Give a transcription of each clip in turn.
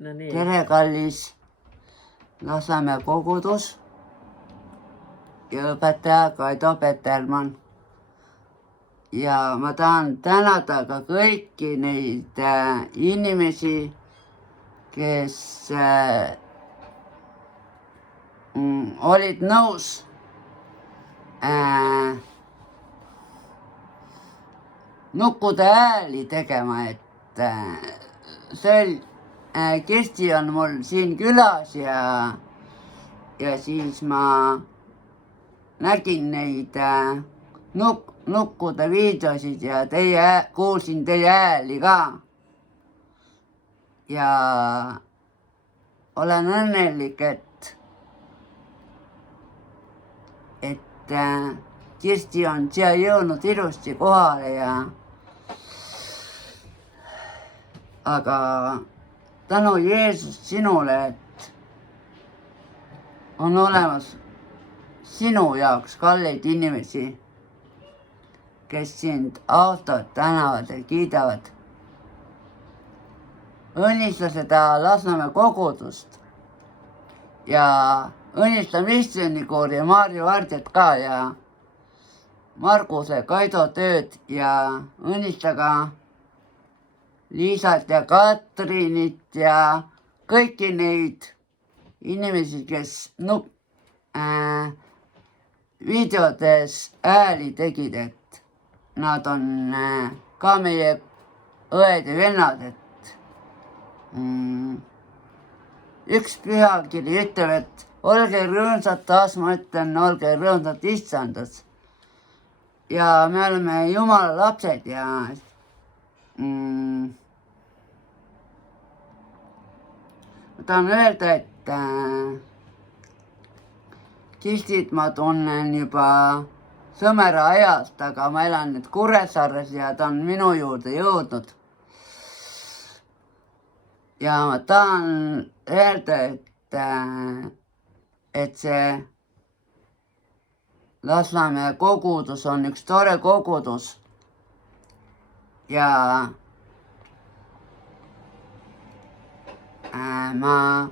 No niin. Tere, kallis Lasnamäe kogudus ja õpetaja Kaido Petermann. Ja ma tahan tänada ka kõiki neid inimesi, kes olid nõus nukkude hääli tegema, et see oli Kersti on mul siin külas ja siis ma nägin neid nukkude videosid ja kuulsin teie hääli ka. Ja olen õnnelik, et Kersti on siia jõudnud ilusti kohale aga tänu Jeesus sinule, et on olemas sinu jaoks kalleid inimesi, kes sind austavad, tänavad ja kiidavad. Õnnista seda Lasnamäe kogudust ja õnnistan missioonikoori ja Marju Vardjat ka ja Marguse Kaido tööd ja õnnista ka Liisat ja Katrinit ja kõiki neid inimesi, kes videodes hääli tegid, et nad on ka meie õed ja vennad, et üks pühakiri ütleb, et olge rõõmsad, taas ma ütlen, olge rõõmsad issandas. Ja me oleme Jumala lapsed ja ma tahan öelda, et Kistit ma tunnen juba Sõmera ajast, aga ma elan nüüd Kuressaares ja ta on minu juurde jõudnud. Ja ma tahan öelda, et see Lasnamäe kogudus on üks tore kogudus. Ja ma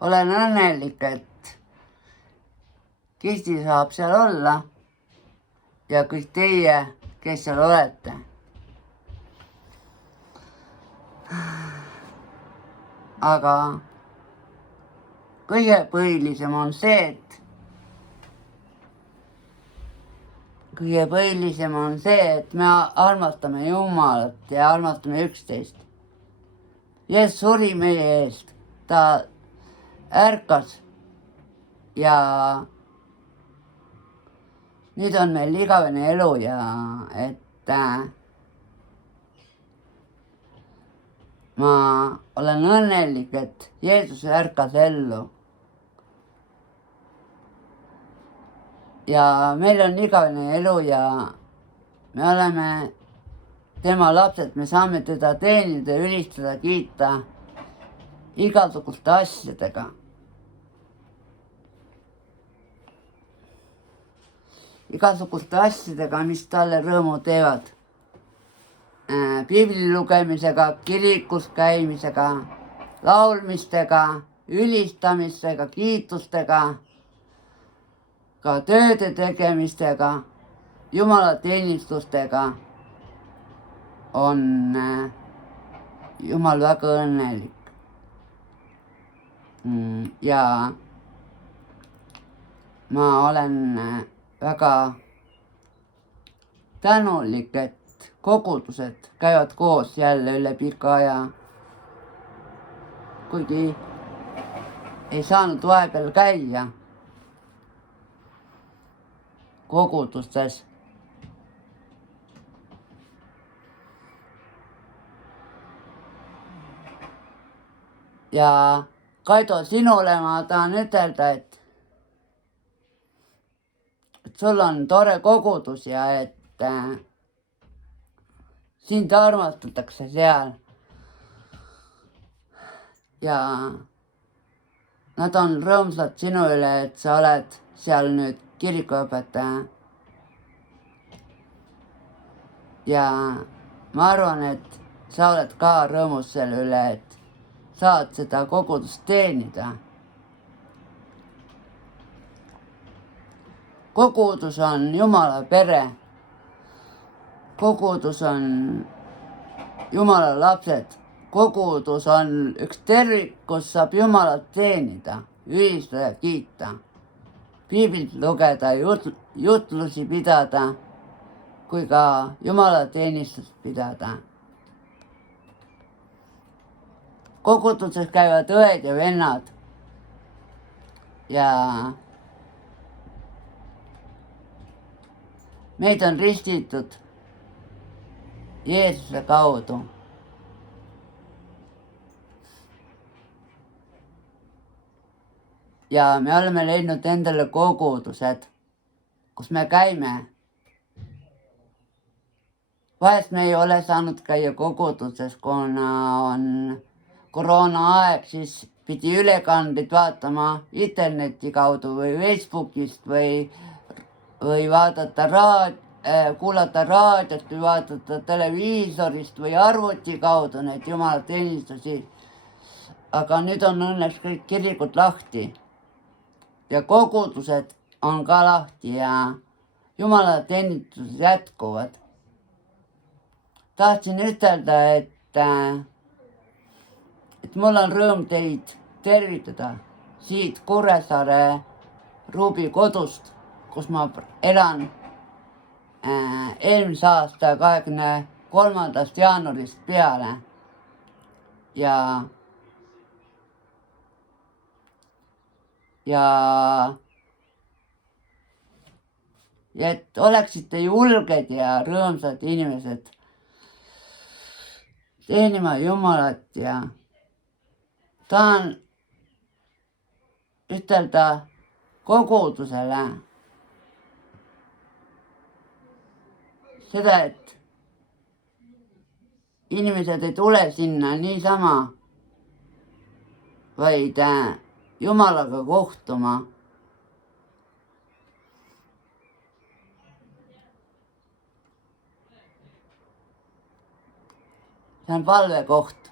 olen õnnelik, et Kisti saab seal olla ja kõik teie, kes seal olete. Aga kõige põhilisem on see, et me armastame Jumalat ja armastame üksteist. Jeesus suri meie eest, ta ärkas ja nüüd on meil igavene elu ja et ma olen õnnelik, et Jeesus ärkas ellu. Ja meil on igavene elu ja me oleme tema lapsed, me saame teda teenida, ülistada, kiita igasuguste asjadega. Igasuguste asjadega, mis talle rõõmu teevad. Piibli lugemisega, kirikus käimisega, laulmistega, ülistamisega, kiitustega, ka tööde tegemistega, jumalateenistustega on Jumal väga õnnelik. Ja ma olen väga tänulik, et kogudused käivad koos jälle üle pika aja. Kuigi ei saanud vahepeal käia kogudustes. Ja Kaido, sinule ma tahan ütelda, et sul on tore kogudus ja et sind armastatakse seal. Ja nad on rõõmsad sinu üle, et sa oled seal nüüd kirikuõpetaja. Ja ma arvan, et sa oled ka rõõmus selle üle, et saad seda kogudust teenida. Kogudus on Jumala pere. Kogudus on Jumala lapsed. Kogudus on üks tervik, kus saab Jumalat teenida, ülistada, kiita, piiblit lugeda, jutlusi pidada, kui ka Jumala teenistust pidada. Koguduses käivad õed ja vennad ja meid on ristitud Jeesuse kaudu. Ja me oleme leidnud endale kogudused, kus me käime. Vahest me ei ole saanud käia koguduses, kuna on koroonaaeg, siis pidi ülekandeid vaatama interneti kaudu või Facebookist või vaadata kuulata raadiot või vaadata televiisorist või arvuti kaudu neid Jumala teenistusi. Aga nüüd on õnneks kõik kirikud lahti ja kogudused on ka lahti ja Jumala teenistused jätkuvad. Tahtsin ütelda, et mul on rõõm teid tervitada siit Kuressaare Ruubi kodust, kus ma elan eelmise aasta 23. jaanuarist peale. Ja et oleksite julged ja rõõmsad inimesed teenima Jumalat ja tahan ütelda kogudusele seda, et inimesed ei tule sinna niisama, vaid Jumalaga kohtuma. See on palvekoht,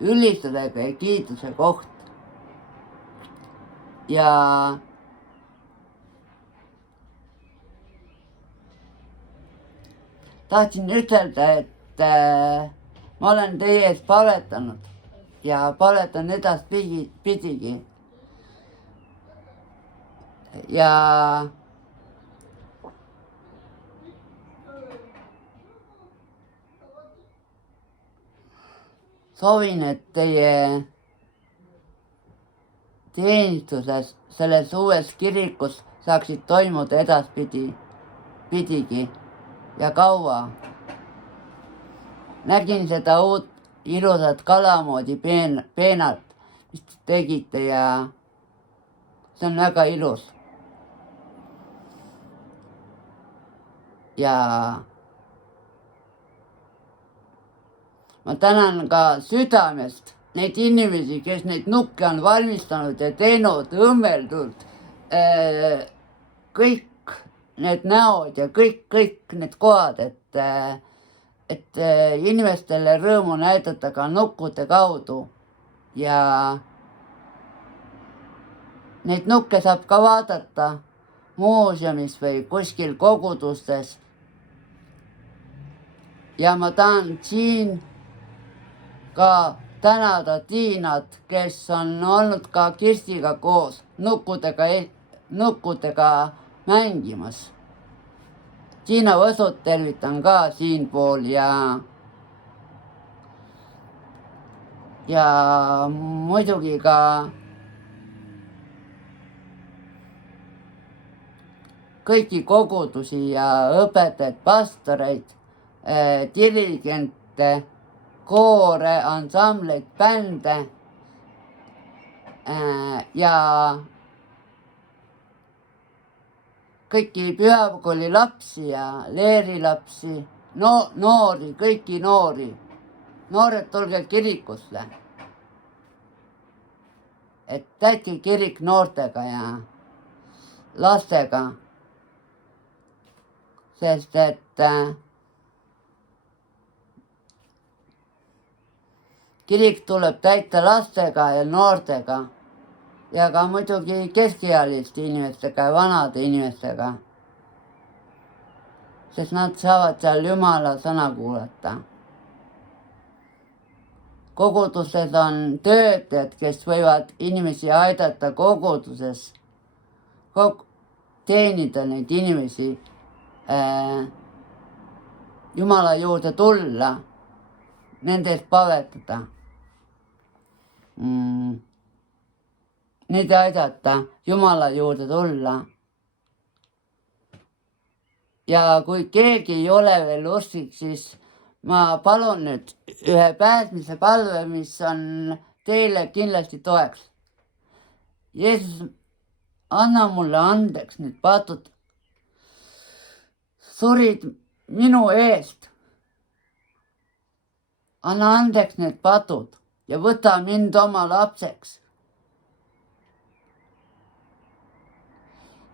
ülistusega ja kiituse koht. Ja tahtsin ütelda, et ma olen teie ees palvetanud ja palvetan edaspidigi. Ja soovin, et teie teenistuses selles uues kirikus saaksid toimuda edaspidigi ja kaua. Nägin seda uut ilusat kalamoodi peenart, mis te tegite ja see on väga ilus. Ja ma tänan ka südamest neid inimesi, kes neid nukke on valmistanud ja teinud õmmeldud. Kõik need näod ja kõik need kohad, et inimestele rõõmu näidata ka nukkude kaudu. Ja neid nukke saab ka vaadata muuseumis või kuskil kogudustes. Ja ma tahan siin ka tänada Tiinat, kes on olnud ka Kirstiga koos nukkudega mängimas. Tiina Võsut tervitan ka siinpool ja muidugi ka kõiki kogudusi ja õpetajaid, pastoreid, dirigente, koore, ansambleid, bände ja kõiki pühakooli lapsi ja leerilapsi, noori, kõiki noori. Noored, tulge kirikusse. Et täitke kirik noortega ja lastega. Sest et kirik tuleb täita lastega ja noortega ja ka muidugi keskealiste inimestega ja vanade inimestega, sest nad saavad seal Jumala sõna kuulata. Koguduses on töötajad, kes võivad inimesi aidata koguduses, teenida neid inimesi, Jumala juurde tulla, nende eest pavetada, neid aidata Jumala juurde tulla. Ja kui keegi ei ole veel usklik, siis ma palun nüüd ühe pääsmise palve, mis on teile kindlasti toeks. Jeesus, anna mulle andeks need patud. Surid minu eest. Anna andeks need patud ja võta mind oma lapseks.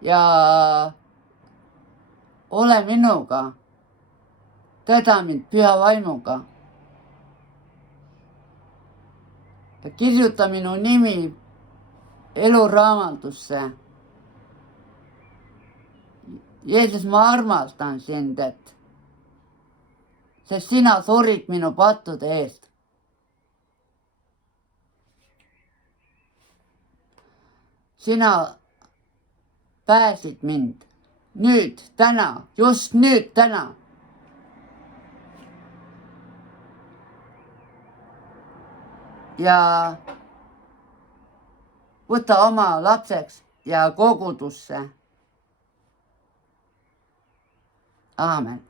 Ja ole minuga. Täida mind püha vaimuga. Ja kirjuta minu nimi eluraamatusse. Jeesus, ma armastan sind, sest sina surid minu pattude eest. Sina pääsid mind nüüd, täna, just nüüd, täna. Ja võta oma lapseks ja kogudusse. Aamen.